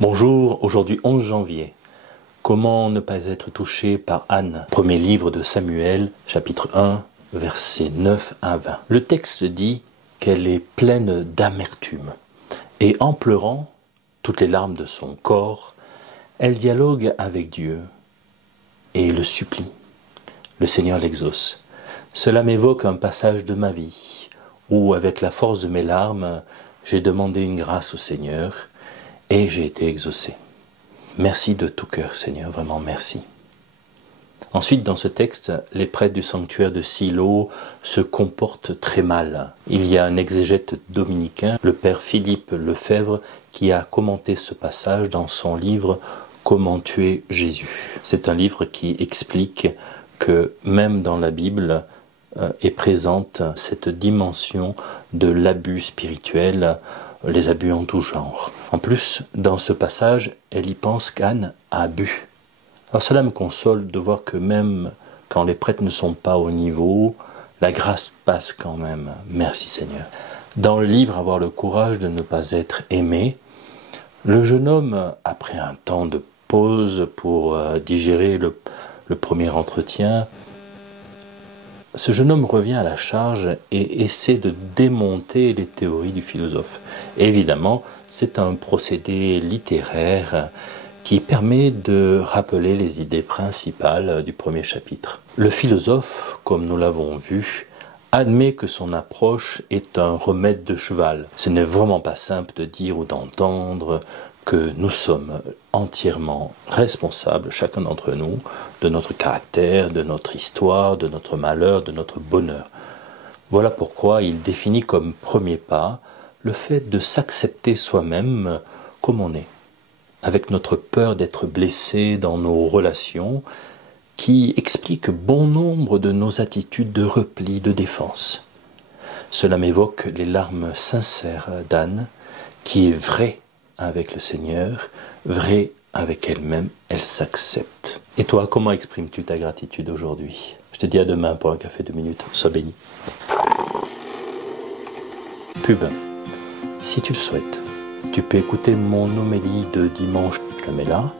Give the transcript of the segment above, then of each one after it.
Bonjour, aujourd'hui 11 janvier. Comment ne pas être touché par Anne? Premier livre de Samuel, chapitre 1, versets 9 à 20. Le texte dit qu'elle est pleine d'amertume. Et en pleurant, toutes les larmes de son corps, elle dialogue avec Dieu et le supplie. Le Seigneur l'exauce. Cela m'évoque un passage de ma vie où, avec la force de mes larmes, j'ai demandé une grâce au Seigneur et j'ai été exaucé. Merci de tout cœur, Seigneur, vraiment merci. Ensuite, dans ce texte, les prêtres du sanctuaire de Silo se comportent très mal. Il y a un exégète dominicain, le père Philippe Lefebvre, qui a commenté ce passage dans son livre « Comment tuer Jésus ». C'est un livre qui explique que même dans la Bible est présente cette dimension de l'abus spirituel, les abus en tout genre. En plus, dans ce passage, elle y pense qu'Anne a bu. Alors cela me console de voir que même quand les prêtres ne sont pas au niveau, la grâce passe quand même. Merci Seigneur. Dans le livre « Avoir le courage de ne pas être aimé », le jeune homme, après un temps de pause pour digérer le premier entretien, ce jeune homme revient à la charge et essaie de démonter les théories du philosophe. Et évidemment, c'est un procédé littéraire qui permet de rappeler les idées principales du premier chapitre. Le philosophe, comme nous l'avons vu, admet que son approche est un remède de cheval. Ce n'est vraiment pas simple de dire ou d'entendre que nous sommes entièrement responsables, chacun d'entre nous, de notre caractère, de notre histoire, de notre malheur, de notre bonheur. Voilà pourquoi il définit comme premier pas le fait de s'accepter soi-même comme on est, avec notre peur d'être blessé dans nos relations, qui explique bon nombre de nos attitudes de repli, de défense. Cela m'évoque les larmes sincères d'Anne, qui est vraie avec le Seigneur, vraie avec elle-même, elle s'accepte. Et toi, comment exprimes-tu ta gratitude aujourd'hui? Je te dis à demain pour un café 2 minutes. Sois béni. Pub. Si tu le souhaites, tu peux écouter mon homélie de dimanche, je la mets là.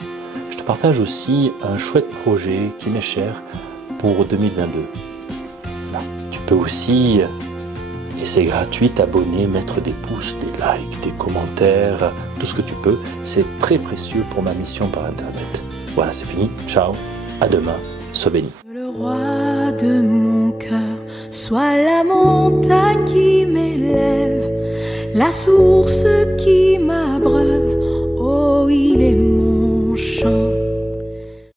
Je te partage aussi un chouette projet qui m'est cher pour 2022. Là. Tu peux aussi, et c'est gratuit, t'abonner, mettre des pouces, des likes, des commentaires, tout ce que tu peux. C'est très précieux pour ma mission par Internet. Voilà, c'est fini. Ciao, à demain, sois béni. Le roi de mon cœur soit la montagne qui m'élève, la source qui m'abreuve.